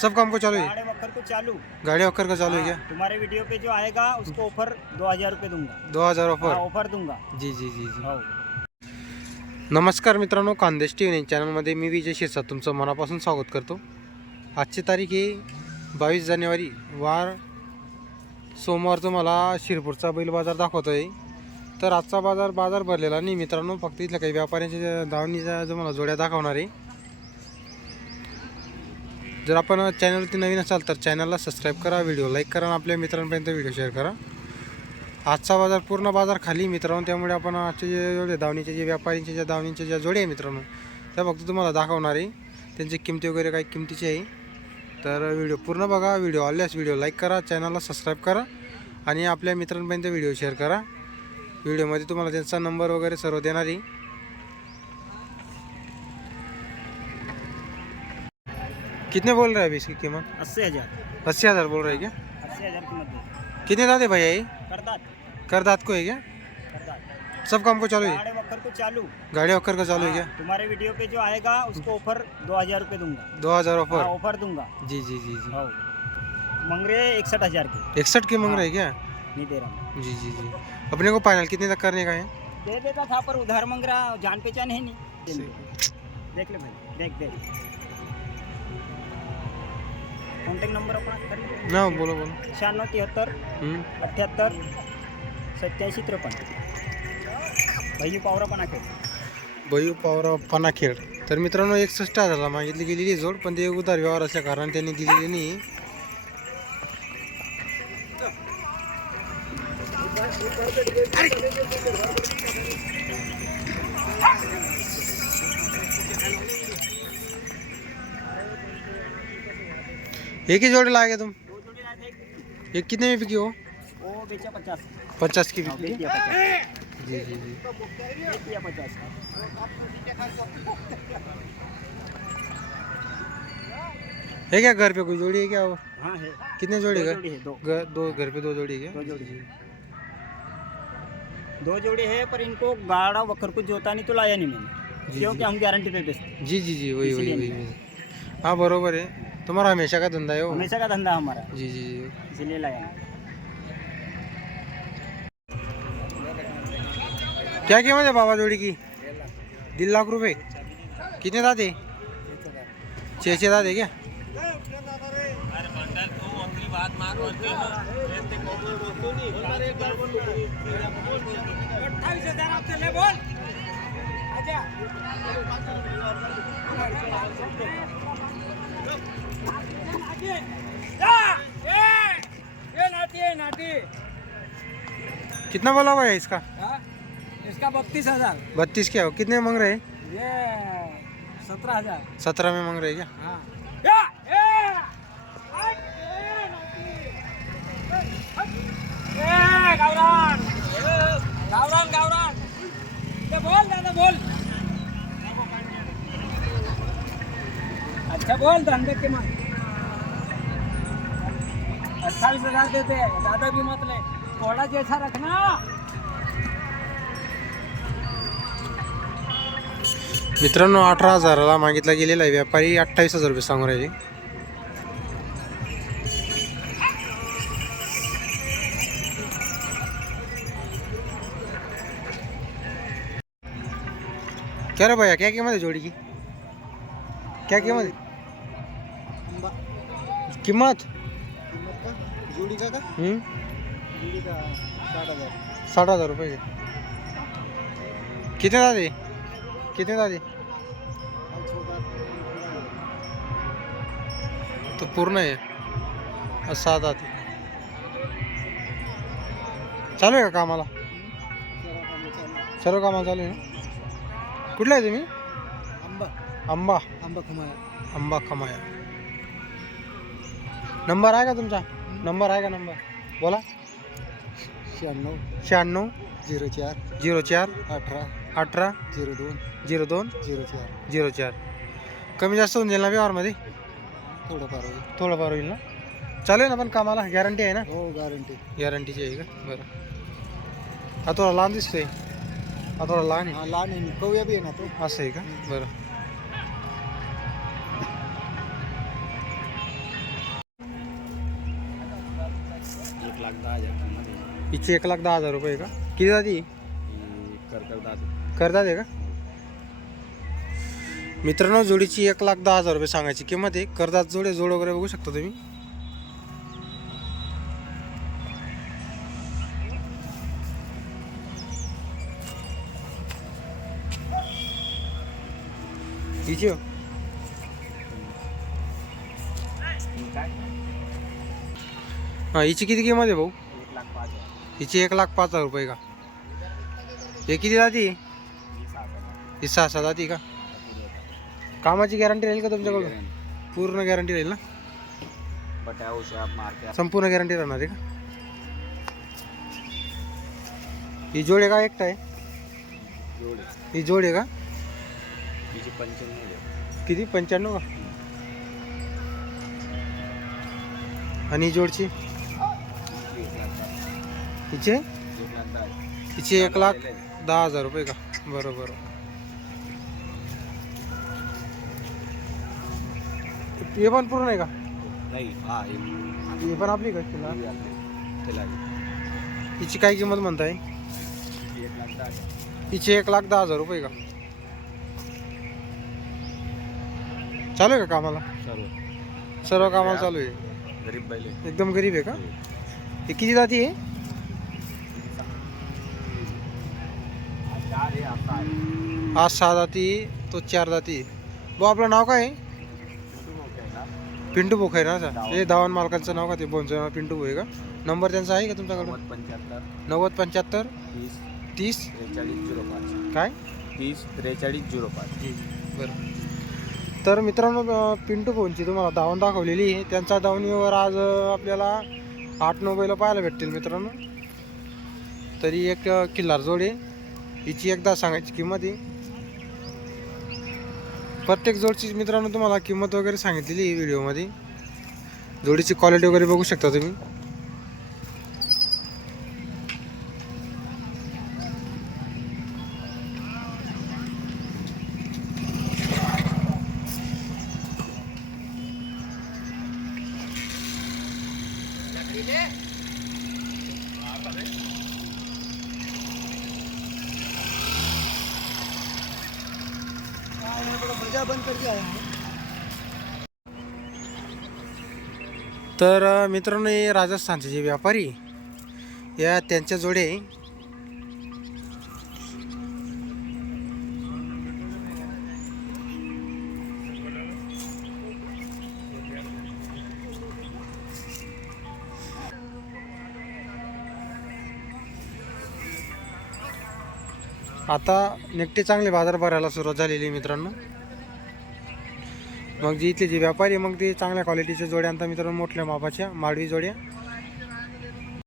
सब काम को चालू है? गाड़ी वक्कर को चालू। गाड़ी वक्कर का चालू है क्या? तुम्हारे वीडियो पे जो आएगा उसको ऑफर 2000 रुपये दूंगा। 2000 ऑफर? ऑफर दूंगा। जी जी जी जी। हो। नमस्कार मित्रांनो, खानदेश टी चॅनलमध्ये मी विजय शिरसाट तुमचं मनापासून स्वागत करतो। आजची तारीख आहे 22 जानेवारी, वार सोमवार। तुम्हाला शिरपूरचा बैल बाजार दाखवतो आहे। तर आजचा बाजार भरलेला नाही मित्रांनो, फक्त इथल्या काही व्यापाऱ्यांच्या दावणीच्या तुम्हाला जोड्या दाखवणार आहे। जर आपण चॅनलवरती नवीन असाल तर चॅनलला सबस्क्राईब करा, व्हिडिओ लाईक करा आणि आपल्या मित्रांपर्यंत व्हिडिओ शेअर करा। आजचा बाजार पूर्ण बाजार खाली मित्रांनो, त्यामुळे आपण आजचे जे जोडे दावणीचे जे व्यापाऱ्यांचे ज्या दावणीचे ज्या जोडे आहे मित्रांनो, त्या फक्त तुम्हाला दाखवणार आहे। त्यांची किंमती वगैरे काही किंमतीची आहे, तर व्हिडिओ पूर्ण बघा। व्हिडिओ आवडल्यास व्हिडिओ लाईक करा, चॅनलला सबस्क्राईब करा आणि आपल्या मित्रांपर्यंत व्हिडिओ शेअर करा। व्हिडिओमध्ये तुम्हाला त्यांचा नंबर वगैरे सर्व देणार आहे। कितने बोल रहा है अभी इसकी कीमत? 80,000। 80,000 बोल रहे हैं क्या? 80,000 कीमत है। कितने दाँत है भैया ये? करदात। करदात को है क्या? करदात। सब काम को चालू है? गाड़ी वक्कर को चालू। गाड़ी वक्कर का चालू है क्या? तुम्हारे वीडियो पे जो आएगा उसको ऑफर 2000 रुपये दूंगा। 2000 ऑफर? ऑफर दूंगा। जी जी जी जी। हो। मंगरे 61,000 के 61 के मांग रहे हैं क्या? नहीं दे रहा। जी जी जी। अपने को फाइनल कितने तक करने का है? दे देता था पर उधार मांग रहा, जान पहचान है नहीं। देख ले भाई, देख देख। कॉन्टैक्ट नंबर अपना कर ले। ना बोलो बोलो। 9673 78 87 53। भाई पावरा पण आहे। बैयू पावरा पनाखेड। तर मित्रांनो 61,000ला मागितली गेलेली जोड, पण ते उधार व्यवहार असल्या कारण त्यांनी दिलेली नाही। एक ही जोड़ी लाए तुम? दो जोड़ी लाए थे। एक कितने में बिकी हो? वो बेचा 50। 50 की बिकी? बेच दिया 50। जी जी जी। बेच दिया 50। है क्या घर पे कोई जोड़ी है क्या वो? हाँ है। कितने जोड़ी दो घर? जोड़ी है। दो घर पे दो जोड़ी है क्या? दो जोड़ी है। दो जोड़ी है पर इनको गाड़ा वखर को जोता नहीं तो लाया नहीं मैंने, क्योंकि हम गारंटी पे बेचते। जी जी जी, वही वही इसलिए वही। हाँ बरोबर है, तुम्हारा हमेशा का धंधा है वो। हमेशा का धंधा हमारा, जी जी जी। इसलिए लाया नहीं। क्या कीमत है बाबा जोड़ी की? 1.5 लाख रुपए? कितने दाँत है? 6 दाँत है क्या? कितना बोला हुआ है इसका? इसका 32,000। 32 क्या हो? कितने मांग रहे हैं? ये 17,000। 17 में मांग रहे हैं क्या? हाँ। गावरान गावरान गावरान बोल दादा बोल। अच्छा बोल धंधे के मत। 28,000 देते, ज्यादा भी मत ले, थोड़ा जैसा रखना। मित्रांनो 18,000ला मागितला गेलेला आहे, व्यापारी 28,000 रुपये सांगू राहिले। क्या रे भैया, क्या कीमत है जोड़ी की? क्या कीमत है? कीमत जोड़ी का जोड़ी का 60,000। 60,000 रुपये के। कितने दादे? कितने दादे? तो पूर्ण आहे 6 दात। चालू आहे का कामाला? सर्व कामाला चालू आहे ना? कुठला आहे तुम्ही? आंबा आंबा? आंबा खमाया। आंबा खमाया। नंबर आहे का तुमचा? नंबर आहे का? नंबर बोला। 96 96 04 04 18 18 02 02 04। 04। कमी जास्त होऊन जाईल ना व्यवहारमध्ये? थोडंफार होईल। थोडंफार होईल ना? चालेल ना, पण कामाला गॅरंटी आहे ना? हो गॅरंटी। गॅरंटीची आहे का? बरं। हा थोडा लहान दिसतोय, हा थोडा लहान आहे। हाँ लहान आहे, कवया बी आहे ना तो। असं आहे का? बरं। 1,10,000 किंमत आहे. हिची 1,10,000 रुपये का? किती जाती ही करकरदात करतात आहे का? मित्रांनो जोडीची 1,10,000 रुपये सांगायची किंमत आहे. करतात जोड वगैरे बघू शकता तुम्ही. हिची हो? काय हां हिची किती किंमत आहे भाऊ? 1,05,000. हिची 1,05,000 रुपये का? हे किती जाती? ही 6 जाती का? कामाची गॅरंटी राहील का तुमच्याकडून? पूर्ण गॅरंटी राहील ना? बट औषध मारते संपूर्ण गॅरंटी राहणार आहे का? ही जोड आहे का एकटा आहे? जोड ही जोड आहे का? तिची 95 किती 95 का? आणि ही जोडची हिचे हिची 1,10,000 रुपये का? बरोबर. हे पण पूर्ण आहे का? नाही. हा ही पण आपली का? त्याला हिची काय किंमत म्हणताय? 1,10,000. हिची 1,10,000 रुपये का? चालू आहे का कामाला? सर्व कामाला चालू आहे. गरीब बैल आहे. एकदम गरीब आहे का? हे किती जाती आहे? 4 आहे आता आहे. आज 6 जाती तो 4 जाती. भाऊ आपलं नाव काय आहे? पिंटू भोक आहे ना? हे धावण मालकांचं नाव का? ते बोनचं नाव पिंटू भोक आहे का? नंबर त्यांचा आहे का तुमच्याकडं? 95 90 75 30 30 43 05. काय? 30 43 05. बरं. तर मित्रांनो पिंटू भोनची तुम्हाला धावण दाखवलेली आहे. त्यांचा धावणीवर आज आपल्याला 8-9 बैल पाहायला भेटतील मित्रांनो. तरी एक किल्लार जोड आहे. हिची एकदा सांगायची किंमत आहे. प्रत्येक जोडची मित्रांनो तुम्हाला किंमत वगैरे सांगितलेली आहे व्हिडिओमध्ये. जोडीची क्वालिटी वगैरे बघू शकता तुम्ही. तर मित्रांनो हे राजस्थानचे जे व्यापारी या त्यांच्या जोडे आता नेकटे चांगले बाजार भरायला सुरुवात झालेली आहे मित्रांनो. मग जे इथले जे व्यापारी मग ते चांगल्या क्वालिटीच्या जोड्या आणतात मित्रांनो. मोठ्या मापाच्या माडवी जोड्या